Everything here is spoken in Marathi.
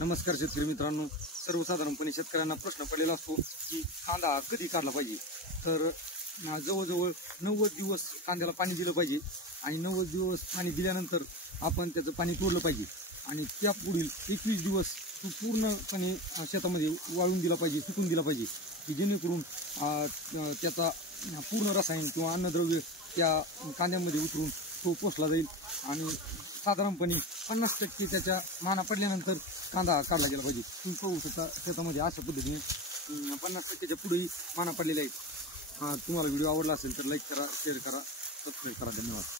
नमस्कार शेतकरी मित्रांनो, सर्वसाधारणपणे शेतकऱ्यांना प्रश्न पडलेला असतो की कांदा कधी काढला पाहिजे. तर जवळजवळ 90 दिवस कांद्याला पाणी दिलं पाहिजे आणि 90 दिवस पाणी दिल्यानंतर आपण त्याचं पाणी तोडलं पाहिजे आणि त्या पुढील 21 दिवस तो पूर्णपणे शेतामध्ये वाळून दिला पाहिजे, सुकून दिला पाहिजे की जेणेकरून त्याचा पूर्ण रसायन किंवा अन्नद्रव्य त्या कांद्यामध्ये उतरून तो पोसला जाईल आणि साधारणपणे 50% त्याच्या माना पडल्यानंतर कांदा काढला गेला पाहिजे. तुम्ही पाहू शकता शेतामध्ये अशा पद्धतीने 50%च्या पुढेही माना पडलेले आहेत. तुम्हाला व्हिडिओ आवडला असेल तर लाईक करा, शेअर करा, सबस्क्राईब करा. धन्यवाद.